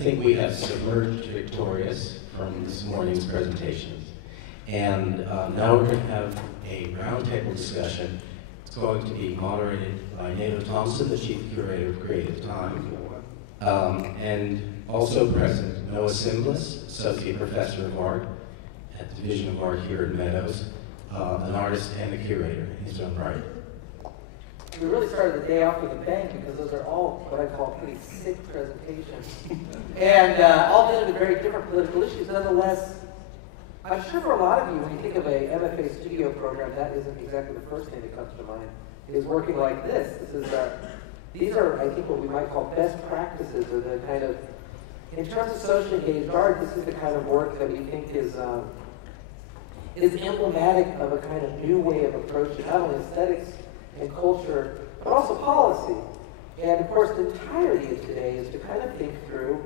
think we have submerged victorious from this morning's presentations. And now we're going to have a roundtable discussion. It's going to be moderated by Nato Thompson, the Chief Curator of Creative Time, and also present Noah Simblist, Associate Professor of Art at the Division of Art here at Meadows, an artist and a curator in his own right. We really started the day off with a bang because those are all what I call pretty sick presentations. And all dealing with very different political issues. Nonetheless, I'm sure for a lot of you, when you think of a MFA studio program, that isn't exactly the first thing that comes to mind. It is working like this. These are, I think, what we might call best practices, or the kind of, in terms of socially engaged art, this is the kind of work that we think is emblematic of a kind of new way of approaching not only aesthetics and culture, but also policy. And of course, the entirety of today is to kind of think through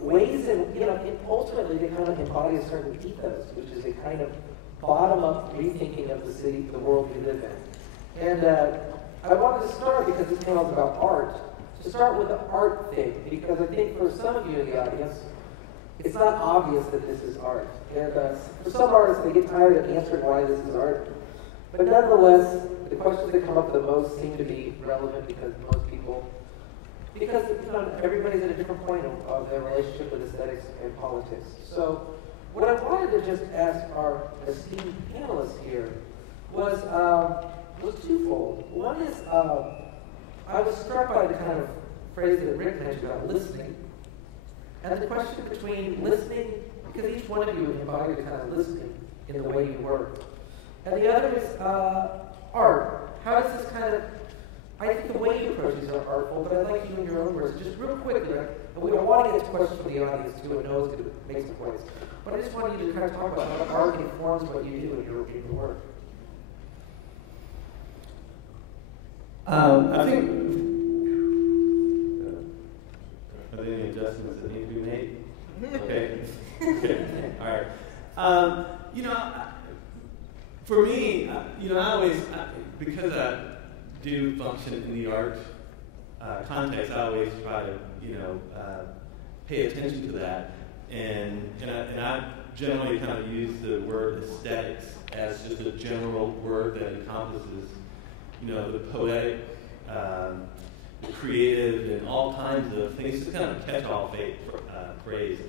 ways in, ultimately to kind of embody a certain ethos, which is a kind of bottom-up rethinking of the city, the world we live in. And I wanted to start, because this panel is about art, to start with the art thing, because I think for some of you in the audience, it's not obvious that this is art. And for some artists, they get tired of answering why this is art. But nonetheless, the questions that come up the most seem to be relevant because everybody's at a different point of their relationship with aesthetics and politics. So what I wanted to just ask our esteemed panelists here was twofold. One is, I was struck by the kind of phrase that Rick mentioned about listening, and the question between listening, because each one of you embodied a kind of listening in the way you work. And the other is art. How does this kind of, I think the way you approach these are artful, but I'd like you in your own words, just real quickly, and we don't want to get to questions from the audience too, and Noah's going to make some points. But I just want you to kind of talk about how art informs what you do in your work. I think, are there any adjustments that need to be made? Okay. All right. For me, I always, because I do function in the art context, I always try to, pay attention to that. And I generally kind of use the word aesthetics as just a general word that encompasses, the poetic, the creative, and all kinds of things. It's kind of a catch-all phrase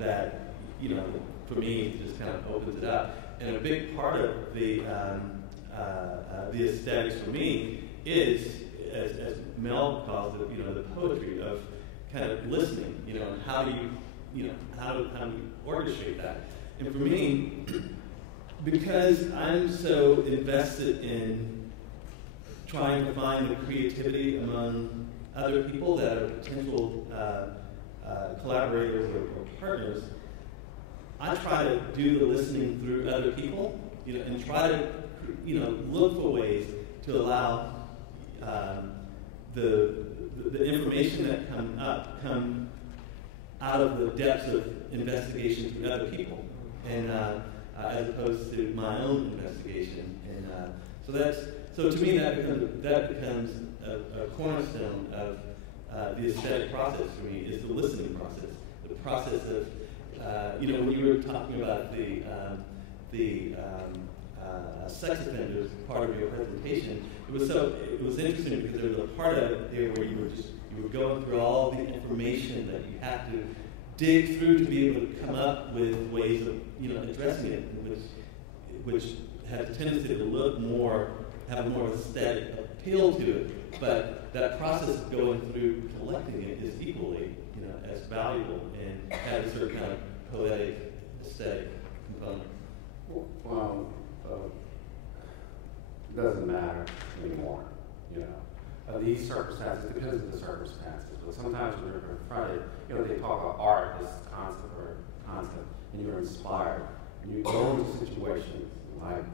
that, for me, just kind of opens it up. And a big part of the aesthetics for me is, as Mel calls it, the poetry of kind of listening. And how do you orchestrate that? And for me, because I'm so invested in trying to find the creativity among other people that are potential collaborators or partners, I try to do the listening through other people, and try to, look for ways to allow the information that come out of the depths of investigation through other people, and as opposed to my own investigation. And so to me that becomes a cornerstone of the aesthetic process for me, is the listening process, the process of when you were talking about the sex offenders part of your presentation, it was interesting because there was a part of it there where you were going through all the information that you have to dig through to be able to come up with ways of addressing it, which has a tendency to have a more aesthetic appeal to it. But that process of going through collecting it is equally as valuable and has a certain kind of poetic, aesthetic component. Well, it doesn't matter anymore, These circumstances, it depends on the circumstances. But sometimes when you're confronted, they talk about art as concept, and you're inspired. And you go into situations like,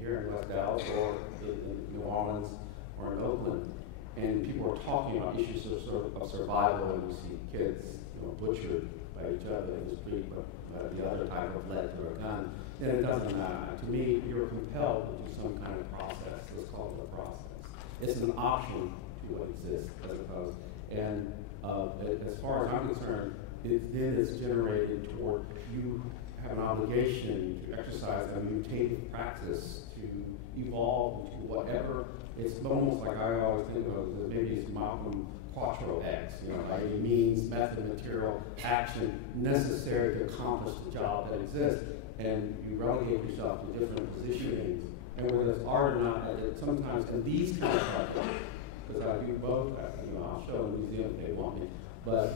here in West Dallas or in New Orleans or in Oakland, and people are talking about issues of survival, and you see kids, butchered by each other in the street, but the other type of lead to a gun. And it doesn't matter. To me, you're compelled to do some kind of process. Let's call it a process. It's an option to what exists as opposed. And As far as I'm concerned, it then is generated toward you have an obligation to exercise a mutative praxis to evolve into whatever. It's almost like I always think of it as maybe it's Malcolm Quattro X, like it means method, material, action necessary to accomplish the job that exists, and you relegate yourself to different positionings. And whether it's art or not, sometimes in these kind of projects, because I do both, I'll show in the museum if they want me, but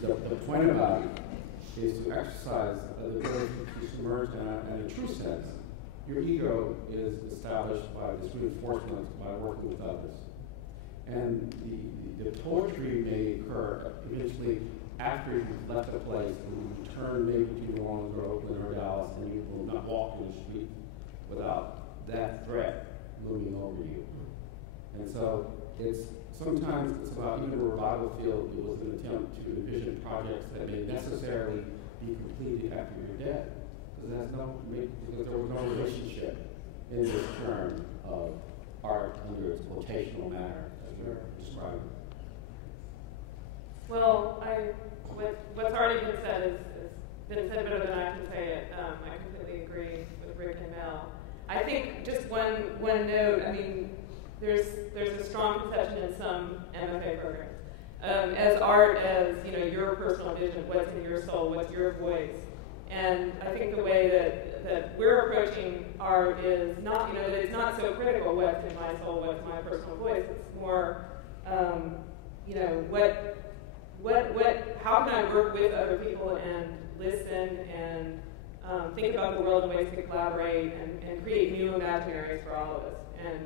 the point about it is to exercise the ability to submerge in a true sense. Your ego is established by this reinforcement by working with others. And the poetry may occur eventually after you've left a place and you return maybe to New Orleans or Oakland or Dallas, and you will not walk in the street without that threat looming over you. And so sometimes it's about, even the revival field, it was an attempt to envision projects that may necessarily be completed after you're dead. Because there was no relationship in this term of art under its quotational manner as you're describing. Well, what's already been said has been said better than I can say it. I completely agree with Rick and Mel. I think just one note. I mean, there's a strong perception in some MFA programs as art as your personal vision, what's in your soul, what's your voice. And I think the way that we're approaching art is not, that it's not so critical what's in my soul, what's my personal voice. It's more, how can I work with other people and listen and think about the world in ways to collaborate and create new imaginaries for all of us. And,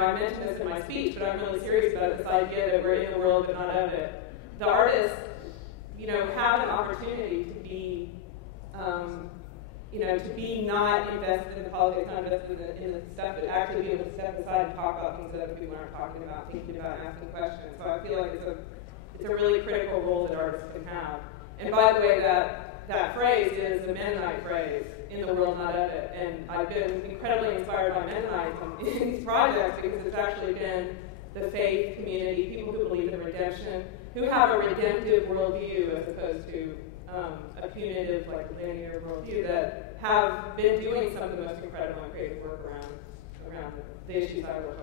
I mentioned this in my speech, but I'm really serious about this idea that we're in the world but not of it. The artists, have an opportunity to be, to be not invested in the politics, not invested in the stuff, but actually be able to step aside and talk about things that other people aren't talking about, thinking about, asking questions. So I feel like it's a really critical role that artists can have. And by the way, that phrase is a Mennonite phrase, in the world, not of it. And I've been incredibly inspired by Mennonites in these projects because it's actually been the faith community, people who believe in redemption, who have a redemptive worldview as opposed to a punitive, linear worldview, that have been doing some of the most incredible and creative work around the issues I work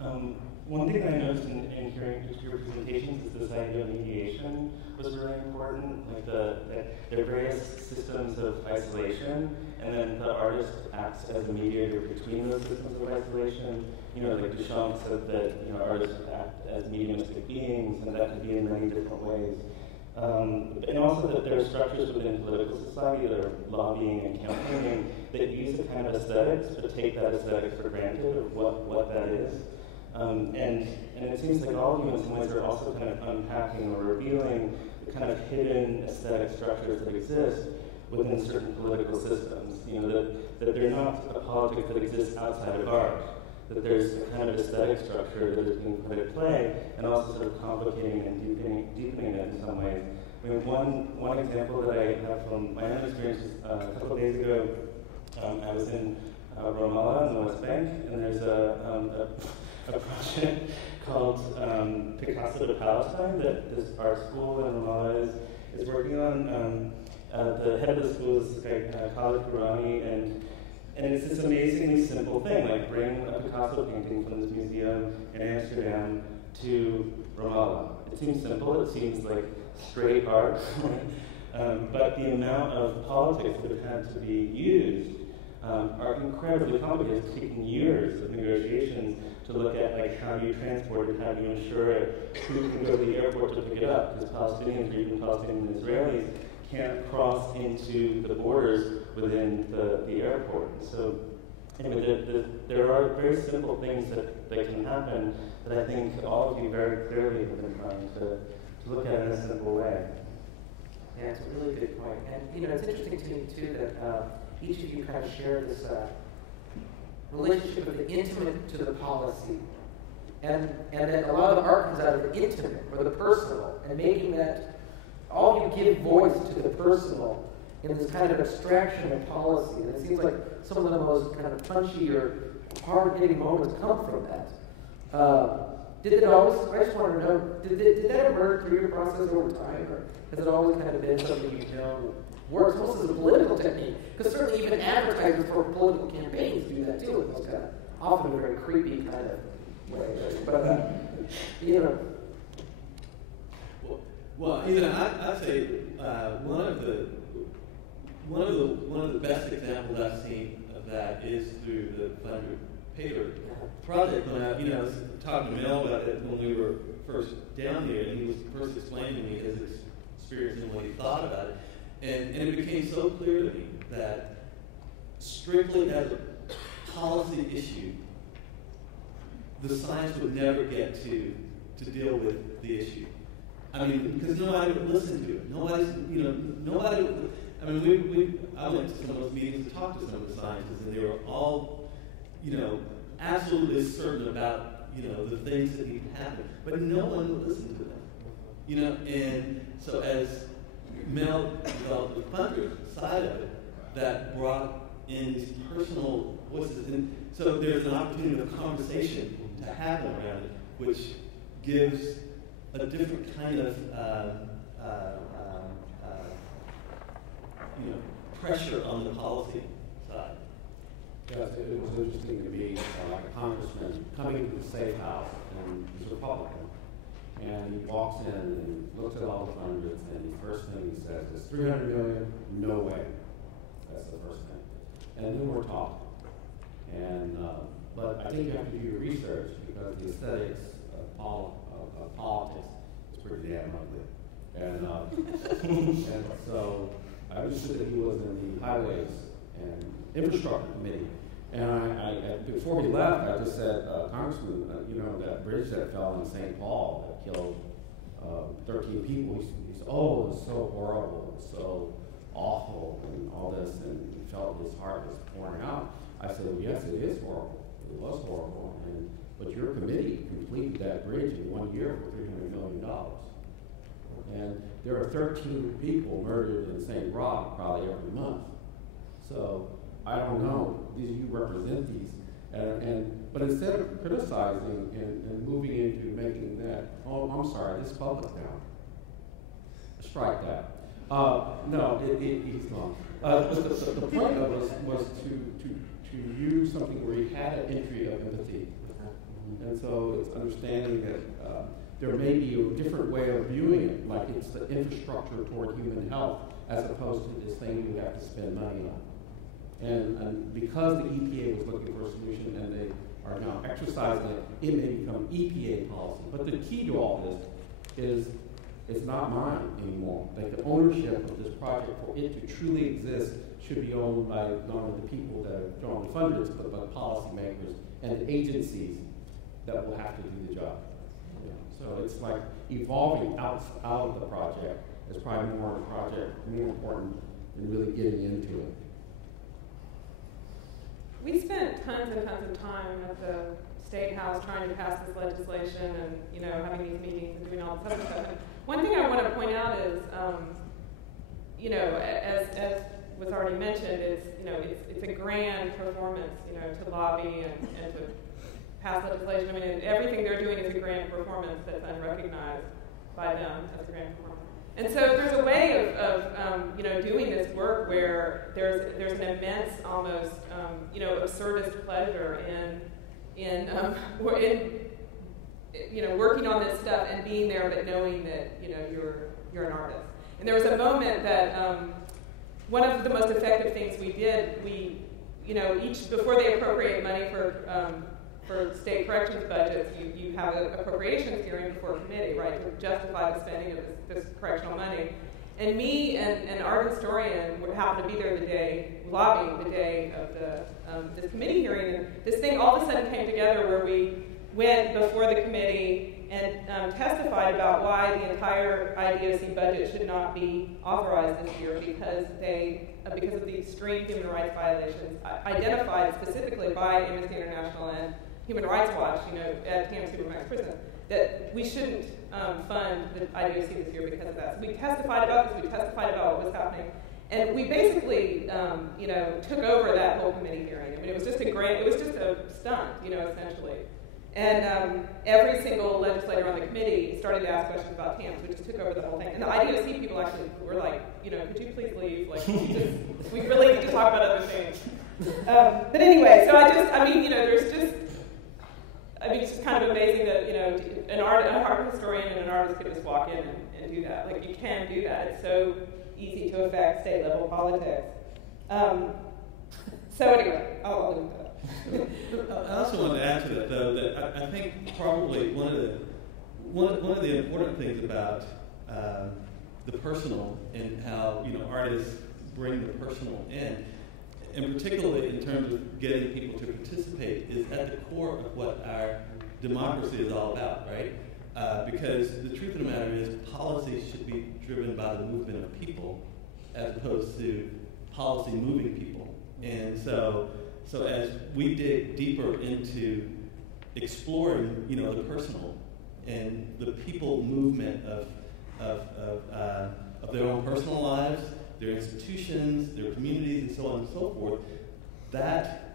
on. One thing that I noticed in hearing your presentations is this idea of mediation was really important, that there are various systems of isolation, and then the artist acts as a mediator between those systems of isolation. Like Duchamp said that artists act as mediumistic beings, and that could be in many different ways. And also that there are structures within political society that are lobbying and campaigning that use a kind of aesthetics, but take that aesthetics for granted of what that is. And it seems like all of you in some ways are also kind of unpacking or revealing the kind of hidden aesthetic structures that exist within certain political systems. That they're not a politics that exists outside of art, that there's a kind of aesthetic structure that is being put at play and also sort of complicating and deepening it in some ways. I mean, one example that I have from my own experience is a couple of days ago, I was in Ramallah in the West Bank, and there's a project called Picasso to Palestine that this art school in Ramallah is working on. The head of the school is Khalid Kurani, and it's this amazingly simple thing, like bring a Picasso painting from this museum in Amsterdam to Ramallah. It seems simple, it seems like straight art, but the amount of politics that had to be used are incredibly complicated. It's taken years of negotiations to look at how do you transport it, how do you ensure it, who can go to the airport to pick it up, because Palestinians or even Palestinian Israelis can't cross into the borders within the airport. So anyway, there are very simple things that can happen that I think all of you very clearly have been trying to look at in a simple way. Yeah, it's a really good point. And it's interesting to me too that each of you kind of share this relationship of the intimate to the policy. And that a lot of the art comes out of the intimate or the personal, and making that all you give voice to the personal in this kind of abstraction of policy. And it seems like some of the most kind of punchy or hard-hitting moments come from that. Did it always, I just want to know, did that emerge through your process over time, or has it always kind of been something you've known works almost as a political technique? Because certainly even advertisers for political campaigns do that too, in those kind of, often a very creepy kind of way. But, you know. Well, you know, I'd say one of the best examples I've seen of that is through the Thunder Paper project. When I, you know, I was talking to Mel about it when we were first down here, and he was first explaining to me his experience and what he thought about it, and it became so clear to me that strictly as a policy issue, the science would never get to deal with the issue. I mean, because nobody would listen to it. Nobody would, I mean, I went to some of those meetings to talk to some of the scientists, and they were all, you know, absolutely certain about, you know, the things that need to happen. But no one would listen to them. You know, and so as Mel developed the funder side of it, that brought in these personal voices. And so there's an opportunity of conversation to happen around it, which gives a different kind of you know, pressure on the policy side. Yes, it was interesting to me, like a congressman coming to the Safe House, and he's a Republican, and he walks in and looks at all the funders, and the first thing he says is, $300 million? No way. That's the first thing. And then we're talking. And, but I think you have to do your research, because the aesthetics of politics is pretty damn ugly. And, and so I understood that he was in the Highways and Infrastructure Committee. And I before we left, I just said, Congressman, you know, that bridge that fell in St. Paul that killed 13 people, he said, oh, it was so horrible, it was so awful, and all this, and he felt his heart was pouring out. I said, well, yes, it is horrible. It was horrible. But your committee completed that bridge in 1 year for $300 million. And there are 13 people murdered in St. Roch probably every month. So I don't know. You represent these. But instead of criticizing and moving into making that, oh, I'm sorry, this public now. Strike that. No, he's not. The point of it was to use something where he had an entry of empathy. And so it's understanding that there may be a different way of viewing it, like it's the infrastructure toward human health, as opposed to this thing you have to spend money on. And because the EPA was looking for a solution and they are now exercising it, it may become EPA policy. But the key to all this is it's not mine anymore. Like the ownership of this project, for it to truly exist, should be owned by not only the people that are drawing funders, but by policymakers and the agencies that will have to do the job. Yeah. So it's like evolving out of the project is probably more important than really getting into it. We spent tons and tons of time at the State House trying to pass this legislation and, you know, having these meetings and doing all this other stuff. And one thing I want to point out is, you know, as was already mentioned, is, you know, it's a grand performance, you know, to lobby and to pass legislation. I mean, everything they're doing is a grand performance that's unrecognized by them as a grand performance. And so there's a way of you know, doing this work where there's an immense, almost, you know, absurdist pleasure in you know, working on this stuff and being there, but knowing that, you know, you're an artist. And there was a moment that one of the most effective things we did, you know, before they appropriate money for state corrections budgets, you have an appropriations hearing before a committee, right, to justify the spending of this correctional money. And me and an art historian happened to be there the day, lobbying the day of this committee hearing, and this thing all of a sudden came together where we went before the committee and testified about why the entire IDOC budget should not be authorized this year because of the extreme human rights violations identified specifically by Amnesty International and Human Rights Watch, you know, at Tampa Supermax Prison, that we shouldn't fund the IDOC this year because of that. So we testified about this, we testified about what was happening, and we basically, you know, took over that whole committee hearing. I mean, it was just a stunt, you know, essentially. And every single legislator on the committee started to ask questions about TAMs, which just took over the whole thing. And the IDOC people actually were like, you know, could you please leave? Like, we really need to talk about other things. But anyway, so I mean, you know, there's just, I mean, it's just kind of amazing that, you know, an art historian and an artist could just walk in and do that. Like, you can do that. It's so easy to affect state level politics. So anyway, I'll leave that. I also want to add to that, though, that I think probably one of the important things about the personal and how, you know, artists bring the personal in, and particularly in terms of getting people to participate, is at the core of what our democracy is all about, right? Because the truth of the matter is, policy should be driven by the movement of people, as opposed to policy moving people. And so as we dig deeper into exploring, you know, the personal and the people movement of their own personal lives, their institutions, their communities, and so on and so forth, that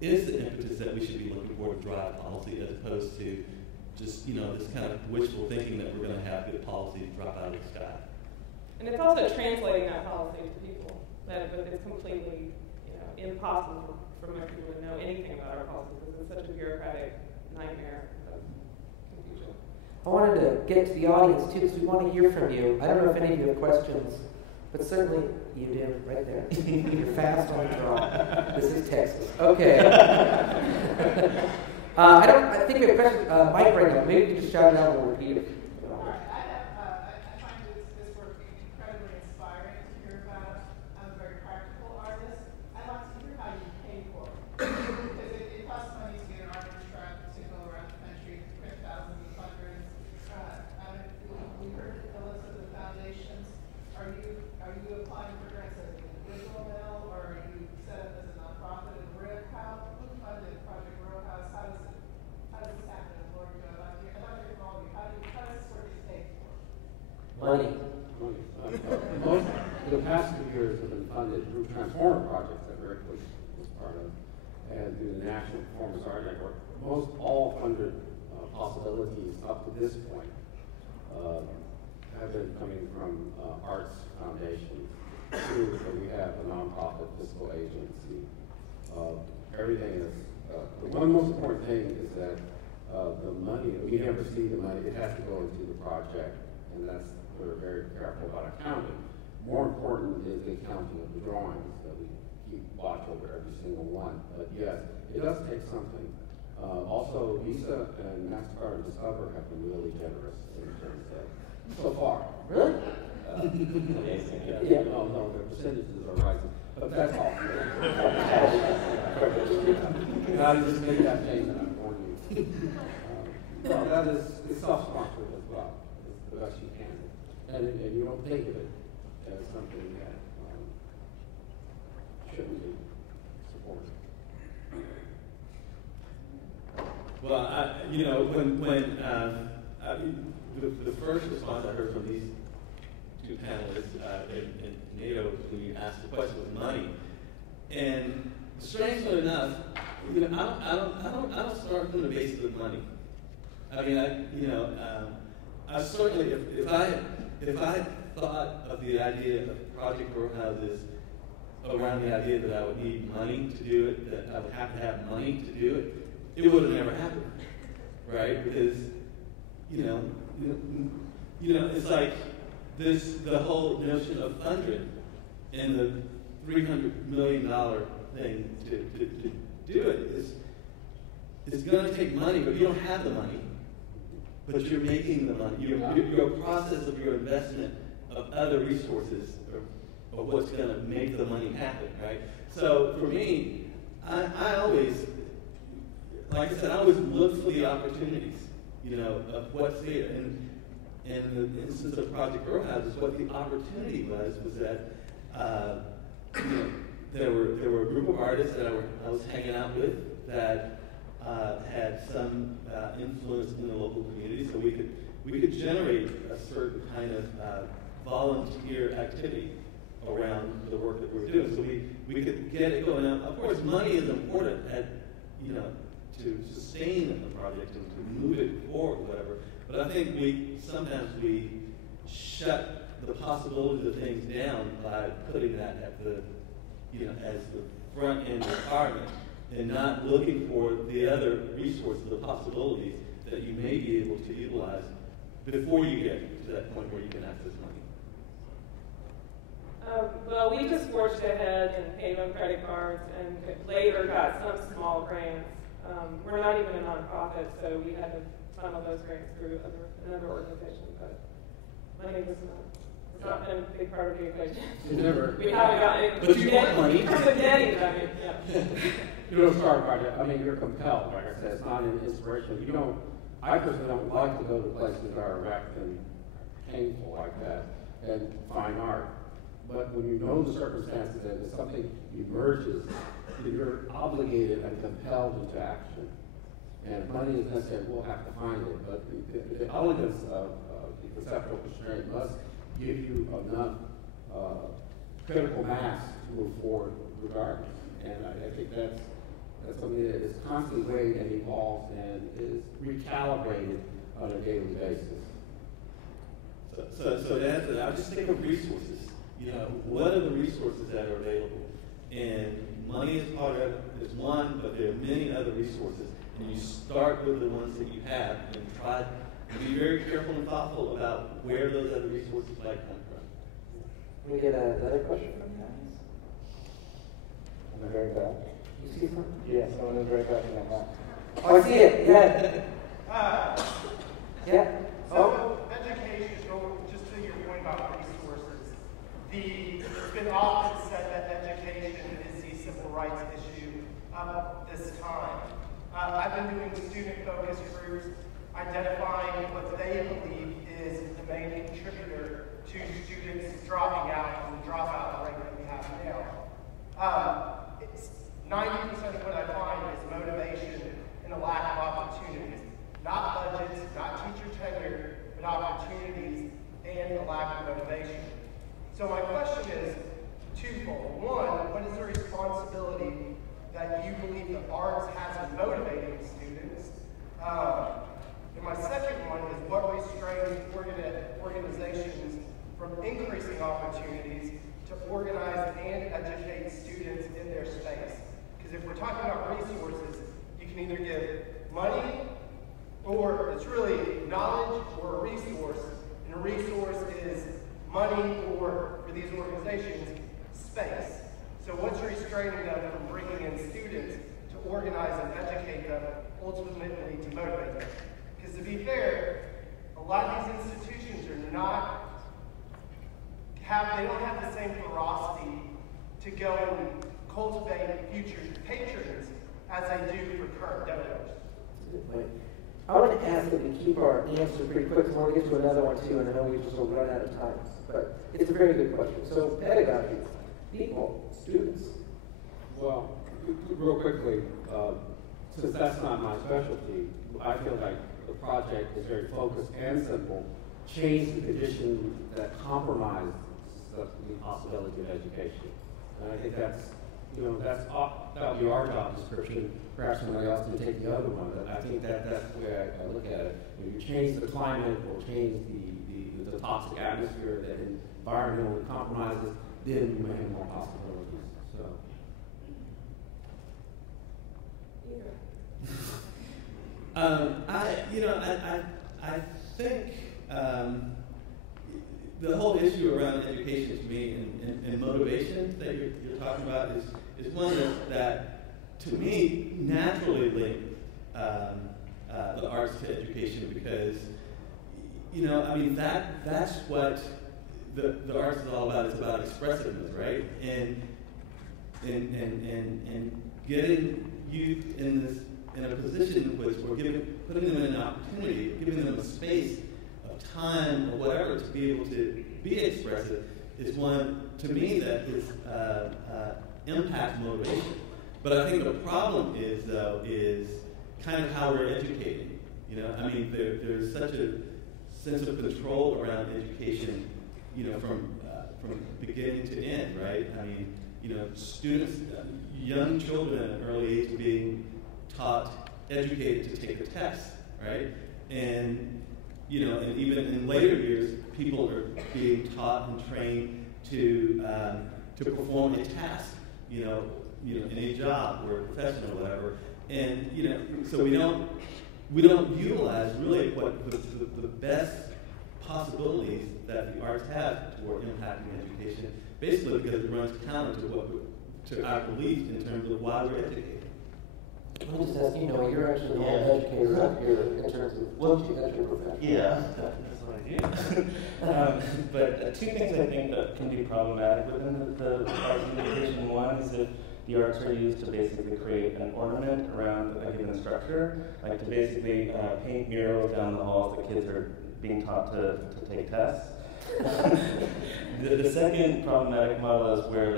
is the impetus that we should be looking for to drive policy, as opposed to just, you know, this kind of wishful thinking that we're going to have good policy drop out of the sky. And it's also translating that policy to people. That it's completely, you know, impossible for most people to know anything about our policies because it's such a bureaucratic nightmare of confusion. I wanted to get to the audience too, because we want to hear from you. I don't know if any of you have questions, but certainly you do, right there. You're fast on the draw. This is Texas. Okay. I think we have a question. Mike right now. Maybe you can just shout it out and we'll repeat it. I find this work incredibly inspiring to hear about. I'm a very practical artist. I'd like to hear how you pay for it. Because it costs money to get an artist truck to go around the country, print thousands of hundreds. We heard the list of the foundations. Are you applying for grants as an individual now, or are you set up as a nonprofit? And who funded Project Row House? How does this happen in Lord Joe? I'd like to hear from all of you. How does this work get paid for? Money. Most of the past 2 years have been funded through Transformer projects that Rick was part of, and through the National Performance Art Network. Most all funded possibilities up to this point have been coming from arts foundations. Too, so we have a nonprofit fiscal agency. Everything is, the one most important thing is that the money, we never see the money, it has to go into the project, and we're very careful about accounting. More important is the accounting of the drawings that we keep watch over every single one. But yes, it does take something. Also, Visa and MasterCard and Discover have been really generous in terms of, so far. Really? Yeah, no, the percentages are rising. But that's all. I just make that statement, I'm warning you. No, that is, it's self-sponsored as well. It's the best you can. And you don't think of it as something that shouldn't be supported. Well, you know, when the first response I heard from these two panelists in Nato, when you asked the question was money, and strangely enough, you know, I don't start from the basis of money. I mean, I certainly, if I thought of the idea of Project Row Houses around the idea that I would need money to do it, that I would have to have money to do it, it would have never happened, right? Because, you know, it's like the whole notion of funding and the $300 million thing to do it is going to take money, but you don't have the money. But you're making the money. Your process of your investment of other resources or what's going to make the money happen, right? So for me, I always, like I said, I always look for the opportunities, you know, of what's there. And in the instance of Project Row Houses, what the opportunity was that you know, there were a group of artists that I was hanging out with that had some influence in the local community, so we could generate a certain kind of volunteer activity around the work that we were doing. So we could get it going. Now, of course, money is important to sustain a project and to move it forward, whatever. But I think sometimes we shut the possibilities of things down by putting that at the, as the front end requirement, and not looking for the other resources, the possibilities that you may be able to utilize before you get to that point where you can access money. Well, we just forged ahead and paid on credit cards and later got some small grants. We're not even a nonprofit, so we had to funnel those grants through another organization, but money was not been a big part of the equation. We haven't gotten it. But you want money. In terms of netting, I mean, yeah. You don't start a project. I mean, you're compelled. Like I said, it's not an inspiration. You don't. I personally don't like to go to places that are wrecked and painful like that and fine art. But when you know the circumstances and if something emerges, you're obligated and compelled into action. And money is necessary. We'll have to find it. But the elegance of the conceptual constraint must give you enough critical mass to move forward regardless. And I think that's something that is constantly weighed and evolves and is recalibrated on a daily basis. So to answer that, I just think of resources. What are the resources that are available? And money is part of it. It's one, but there are many other resources. And you start with the ones that you have and try to be very careful and thoughtful about where those other resources might come from. Can we get another question from you guys? In the very back. You see something? Yeah, someone in the very back in the hat. Oh, I see it. Yeah. Yeah. So, education, just to your point about resources, it's been often said that education is the civil rights issue of this time. I've been doing student focus groups, identifying what they believe is the main contributor to students dropping out from the dropout rate that we have now. 90% of what I find is motivation and a lack of opportunities. Not budgets, not teacher tenure, but opportunities and a lack of motivation. So my question is twofold. One, what is the responsibility that you believe the arts has in motivating students? And my second one is what restrains organizations from increasing opportunities to organize and educate students in their space? Because if we're talking about resources, you can either give money, or it's really knowledge or a resource. And a resource is money, or for these organizations, space. So what's restraining them from bringing in students to organize and educate them, ultimately to motivate them? Because to be fair, a lot of these institutions are they don't have the same ferocity to go and cultivate future patrons as they do for current donors. I want to ask that we keep our answers pretty quick, because I want to get to another one too, and I know we just will run out of time. But it's a very good question. So pedagogy, people, students. Well, real quickly, since that's not my specialty, I feel like the project is very focused and simple. Change the conditions that compromise the possibility of education. And I think that'll be our job description. Perhaps somebody else can take the other one. But I think that's the way I look at it. When you change the climate or change the toxic atmosphere that environmentally compromises, then you may have more possibilities. So. I think the whole issue around education to me and motivation that you're talking about is one that to me naturally linked the arts to education, because that's what the arts is all about. It's about expressiveness, right? And getting youth in a position in which we're putting them in an opportunity, giving them a space of time or whatever to be able to be expressive is one, to me, that is impacts motivation. But I think the problem is kind of how we're educating. There's such a sense of control around education, from beginning to end, right? Students, young children at an early age being taught educated to take the test, right? And and even in later years, people are being taught and trained to perform a task, in a job or a profession or whatever. And so we don't utilize really what the best possibilities that the arts have toward impacting education, basically because it runs counter to our beliefs in terms of why we're educated. Let me just ask, you're actually the only educator up here in terms of that's your profession. Yeah, that's what I do. But two things I think that can be problematic within the arts and education. One is if the arts are used to basically create an ornament around a given structure, like to basically paint murals down the halls that kids are being taught to take tests. The second problematic model is where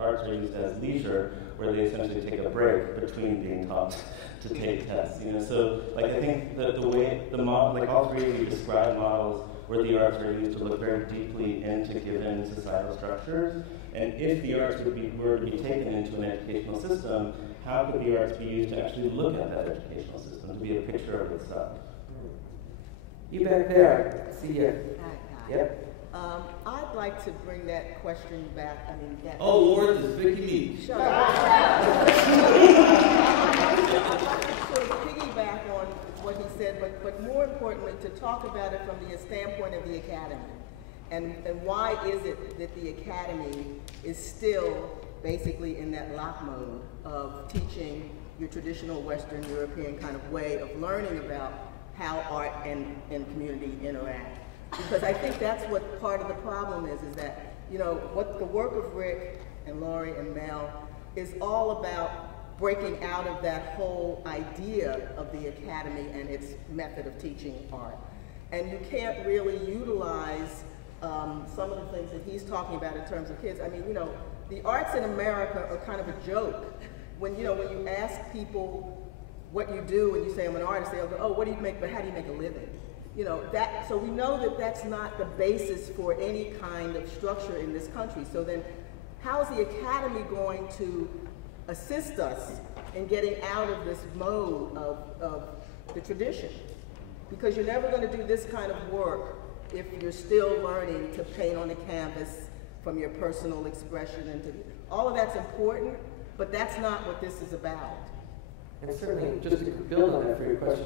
arts are used as leisure, where they essentially take a break between being taught to take tests. So I think the way the model, all three of you describe models where the arts are used to look very deeply into given societal structures. And if the arts were to be taken into an educational system, how could the arts be used to actually look at that educational system, to be a picture of itself? You back there, I see you. Hi. Yep. I'd like to bring that question back. Oh, Lord, this is Vicky Me. Shut up. I'd like to sort of piggyback on what he said, but more importantly, to talk about it from the standpoint of the academy. And why is it that the academy is still basically in that lock mode of teaching your traditional Western European kind of way of learning about how art and community interact? Because I think that's what part of the problem is that, what the work of Rick and Laurie and Mel is all about breaking out of that whole idea of the academy and its method of teaching art. And you can't really utilize some of the things that he's talking about in terms of kids. The arts in America are kind of a joke. When you ask people what you do and you say, I'm an artist, they'll go, oh, what do you make, but how do you make a living? So we know that that's not the basis for any kind of structure in this country. So then how is the academy going to assist us in getting out of this mode of the tradition? Because you're never going to do this kind of work if you're still learning to paint on a canvas from your personal expression. All of that's important, but that's not what this is about. And certainly, just to build on that for your question,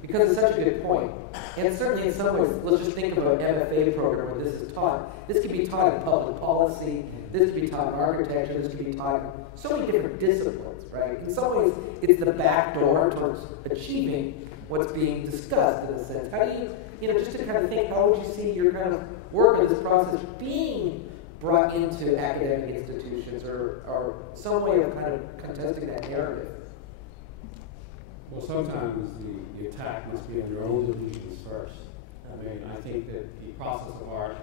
because it's such a good point, and certainly in some ways, let's just think of an MFA program where this is taught. This can be taught in public policy, this can be taught in architecture, this can be taught in so many different disciplines, right? In some ways, it's the back door towards achieving what's being discussed in a sense. How do you, just to kind of think, how would you see your kind of work in this process being brought into academic institutions or some way of kind of contesting that narrative? Well, sometimes the attack must be on your own delusions first. I think that the process of art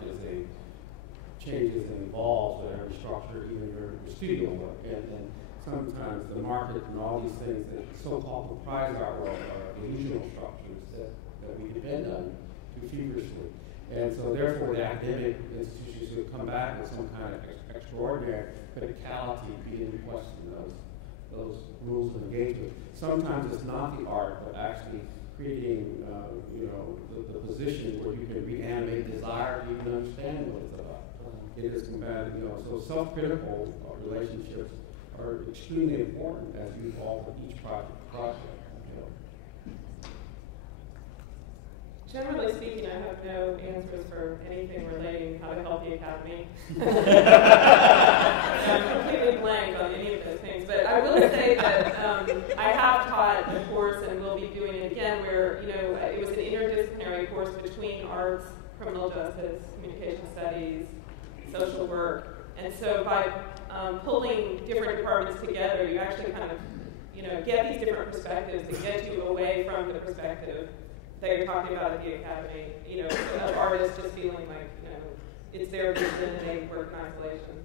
changes and evolves with every structure, even your studio work. And sometimes the market and all these things that so-called proprietary art world are delusional structures that we depend on too feverishly. And so therefore the academic institutions should come back with some kind of extraordinary criticality, begin to question those rules of engagement. Sometimes it's not the art, but actually creating, the position where you can reanimate desire to even understand what it's about. It is combative, so self-critical relationships are extremely important as you evolve with each project. Generally speaking, I have no answers for anything relating how to help the academy. I'm completely blank on any of those things. But I will say that I have taught a course and will be doing it again where, it was an interdisciplinary course between arts, criminal justice, communication studies, social work. And so by pulling different departments together, you actually kind of, get these different perspectives and get you away from the perspective that you're talking about at the academy, of artists just feeling like, it's their vision and they work in isolation.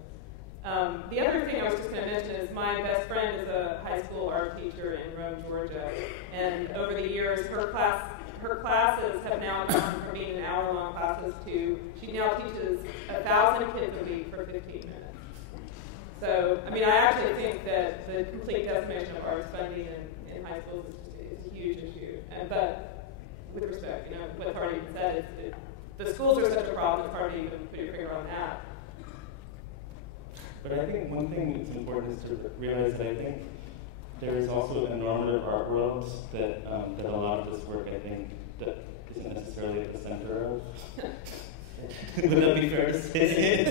The other thing I was just going to mention is my best friend is a high school art teacher in Rome, Georgia, and over the years, her classes have now gone from being an hour-long classes to, she now teaches 1,000 kids a week for 15 minutes. So, I mean, I actually think that the complete decimation of arts funding in high schools is a huge issue. But with respect, you know, what Hardy even said, the schools are such a problem, it's hard to even put your finger on that. But I think one thing that's important is to realize that I think there is also a normative art world that that a lot of this work, I think, that isn't necessarily at the center of. Would that be fair to say?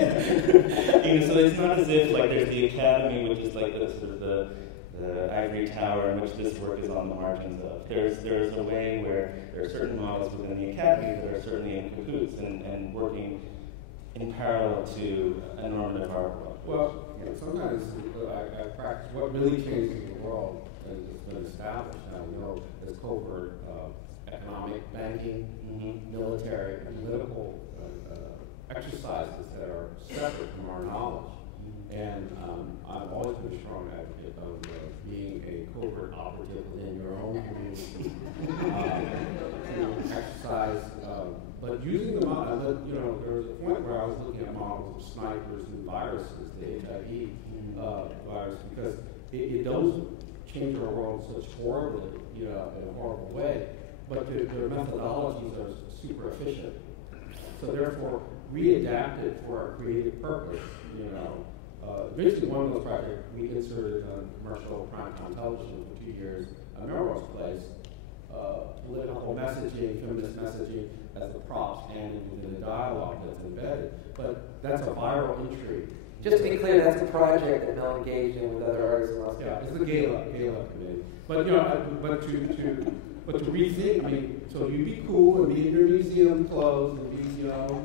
You know, so it's not as if like there's the academy, which is like the sort of the ivory tower in which this work is on the margins of. There's a way where there are certain models within the academy that are certainly in cahoots and working in parallel to a normative art world. Well, you know, sometimes I practice what really changes the world has been established. Now we know there's covert economic, banking, military, and political exercises that are separate from our knowledge. And I've always been a strong advocate of being a covert operative within your own community to exercise, but using the model. You know, there was a point where I was looking at models of snipers and viruses, the HIV virus, because it does change our world such horribly, you know, in a horrible way. But their methodologies are super efficient. So therefore, readapted for our creative purpose, you know. Basically, one of those projects we inserted on commercial primetime television for 2 years on Melrose Place, political messaging, feminist messaging as the props and within the dialogue that's embedded. But that's a viral intrigue. Just to be clear, that's a project that Mel engaged in with other artists in Los Yeah, Angeles. it's the gala committee. But you know, but to rethink. I mean, so you be cool and be in your museum clothes and be, you know,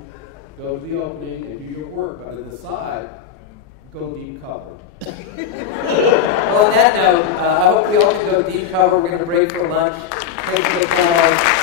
go to the opening and do your work. But on the side, go deep cover. Well, on that note, I hope we all can go deep cover. We're going to break for lunch. Thanks for the panel.